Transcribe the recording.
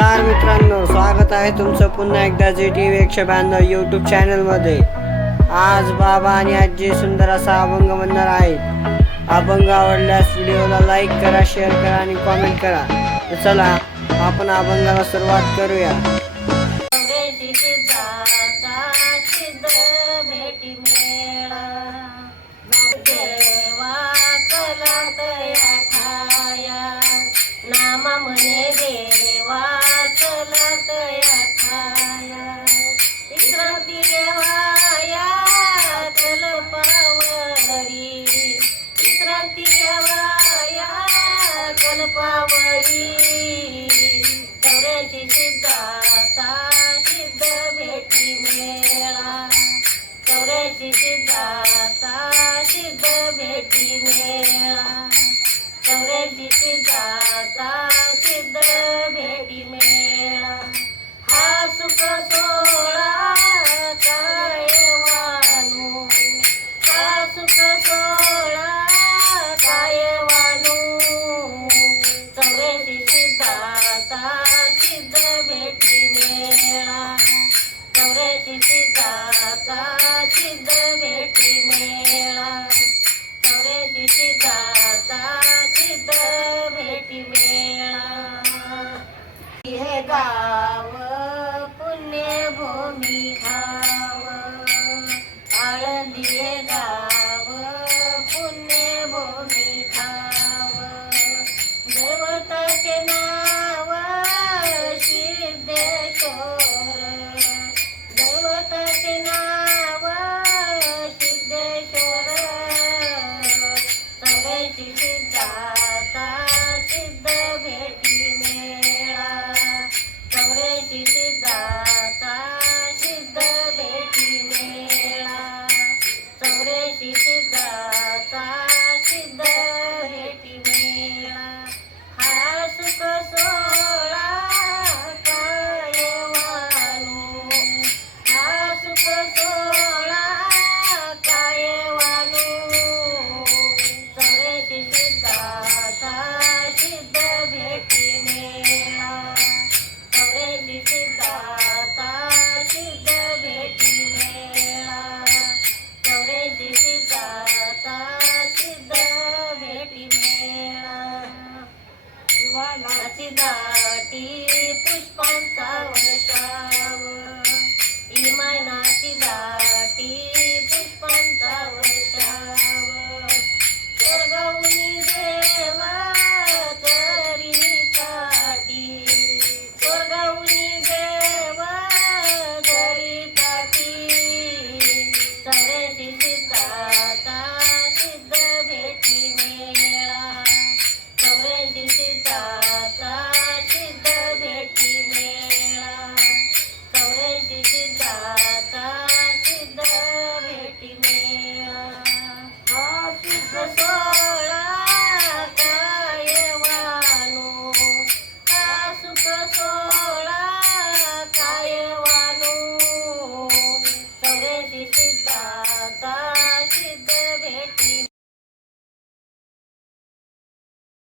नमस्कार मित्रांनो स्वागत आहे तुमचं पुन्हा एकदा जी टी व्ही एकशे ब्याण्णव यूट्यूब चॅनलमध्ये आज बाबा आणि आजी सुंदर असा अभंग म्हणणार आहेत. अभंग आवडल्यास व्हिडिओला लाईक करा शेअर करा आणि कॉमेंट करा. तर चला आपण अभंगाला सुरुवात करूया. नाम म्हणे कल्पावरी चौऱ्याशी सिद्धाचा सिद्ध भेटी मेळा. चौऱ्याशी सिद्धाचा सिद्ध भेटी मेळा. चौऱ्याशी सिद्धाचा सिद्ध भेटी मेळा. भेटी मेळा. चौऱ्याशी सिद्धाचा सिद्ध भेटी मेळा. चौऱ्याशी सिद्धाचा सिद्ध भेटी मेळा. हे गाव पुण्यभूमी ठाव. आळंदी हे गाव दाटी पुष्पांचा goodbye.